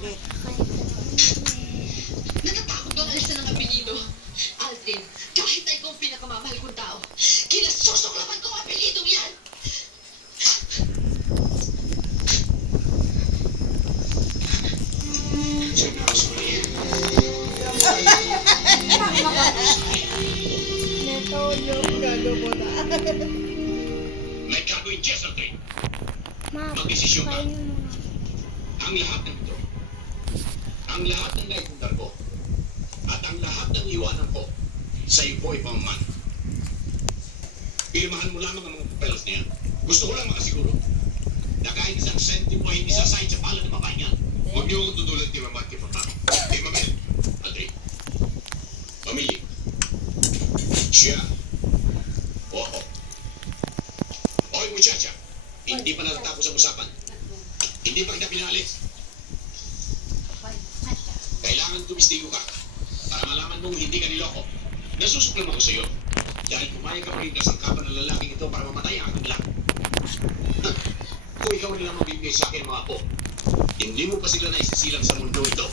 ulit. Natatakot bang alisan ng apelyido? Aldrin, kahit na ikaw ang pinakamamahal kong tao, kinasusuklaman ko ang apelyidong yan! Gago mo na. May gagawin Jess, Aldrin. Ma, Magdesisyon ka. kainin mo na. Ang lahat ng ito, ang lahat ng naipundar ko, at ang lahat ng iwanan ko, sa iyo po ipamaman. Pirmahan mo lamang ang mga papeles niya. Gusto ko lang makasiguro na kahit isang sentimo ay hindi sasahid sa palad ng babae niya. Huwag niyo akong tutulad kay Mama at kay Papa. Kay Mamel, Aldrin, pamili. Siya o ako. Oy, muchacha, hindi pa natatapos ang usapan. Hindi pa kita pinalis. Kailangan tumistigo ka para malaman mong hindi ka niloko. Nasusuklam ako sa iyo dahil pumayag ka maging kasangkapan ng lalaking ito para mamatay ang aking lahat. Kung ikaw nilang mabibigay sa akin mga apo, hindi mo pa sila naisisilang sa mundo ito.